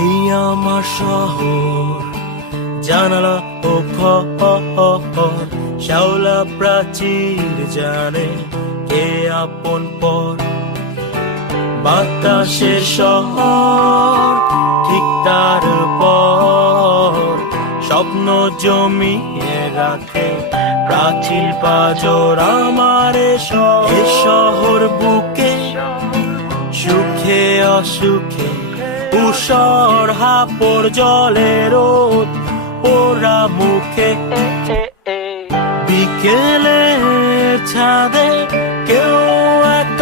এই আমার শহর, জানালা ও ঘর, শ্যাওলা প্রাচীর জানে কে আপন পর। বাতাসের শহর ঠিক তার পর, স্বপ্ন জমিয়ে রাখে প্রাচীর পাজর আমার এ শহর বুকে, সুখে অসুখে উষর হাপর জলে রোদ পোড়া মুখে। বিকেলে ছাদে কেউ এক